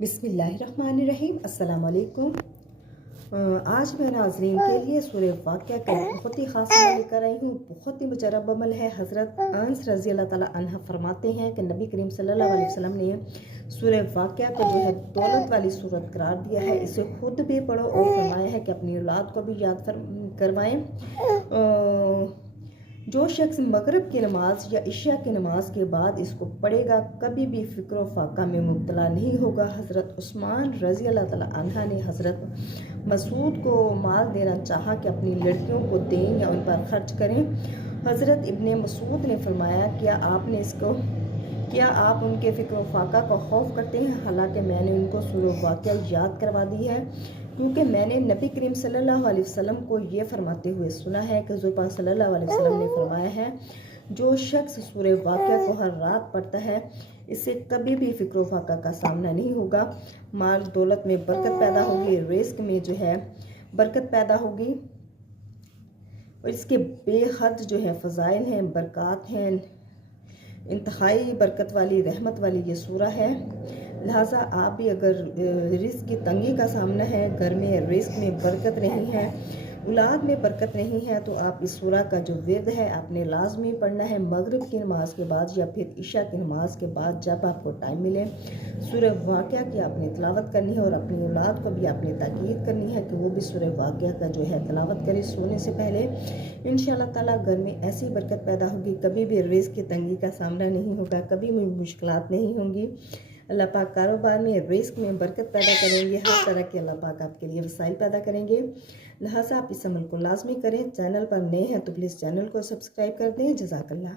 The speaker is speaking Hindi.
बिस्मिल्लाहिर्रहमानिर्रहीम। अस्सलाम वालेकुम। आज मैं नाज़रीन के लिए सूरह वाक़िया का बहुत ही ख़ास अमल लेकर आई हूँ। बहुत ही मुजरब अमल है। हज़रत अनस रज़ी अल्लाह ताला अन्हा फरमाते हैं कि नबी करीम सल्लल्लाहु अलैहि वसल्लम ने सूरह वाक़िया को जो है दौलत वाली सूरत करार दिया है। इसे खुद भी पढ़ो और फरमाया है कि अपनी औलाद को भी याद करवाएं। जो शख्स मगरिब की नमाज या इशा की नमाज के बाद इसको पढ़ेगा कभी भी फ़िक्र व फाका में मुब्तला नहीं होगा। हज़रत उस्मान रज़ी अल्लाह ताला अन्हा ने हज़रत मसूद को माल देना चाहा कि अपनी लड़कियों को दें या उन पर खर्च करें। हज़रत इब्ने मसूद ने फरमाया क्या आप उनके फ़िक्र व फाका का खौफ करते हैं? हालांकि मैंने उनको सूरह वाक़िया याद करवा दी है, क्योंकि मैंने नबी करीम सल्लल्लाहु अलैहि वसल्लम को ये फरमाते हुए सुना है कि हुज़ूर पाक सल्लल्लाहु अलैहि वसल्लम ने फरमाया है, जो शख्स सूरह वाक़िया को हर रात पढ़ता है इससे कभी भी फ़िक्र व फाका का सामना नहीं होगा। माल दौलत में बरकत पैदा होगी, रिज़्क़ में जो है बरकत पैदा होगी और इसके बेहद जो है फ़ज़ाइल हैं, बरक़ात हैं। इंतहाई बरकत वाली रहमत वाली ये सूरा है। लिहाजा आप भी अगर रिज़्क़ की तंगी का सामना है, घर में रिज़्क़ में बरकत नहीं है, औलाद में बरकत नहीं है, तो आप इस सूरा का जो विर्द है आपने लाजमी पढ़ना है। मगरिब की नमाज के बाद या फिर इशा की नमाज के बाद जब आपको टाइम मिले सूरह वाक़िया की आपने तिलावत करनी है और अपनी औलाद को भी आपने ताकीद करनी है कि वो भी सूरह वाक़िया का जो है तिलावत करे सोने से पहले। इंशाअल्लाह ताला घर में ऐसी बरकत पैदा होगी, कभी भी रिज़्क़ की तंगी का सामना नहीं होगा, कभी भी मुश्किलात नहीं होंगी। अल्लाह पाक कारोबार में रिज़्क़ में बरकत पैदा करेंगे। हर तरह के अल्लाह पाक आपके लिए वसाइल पैदा करेंगे। लिहाजा आप इस अमल को लाजमी करें। चैनल पर नए हैं तो प्लीज़ चैनल को सब्सक्राइब कर दें। जज़ाकल्लाह।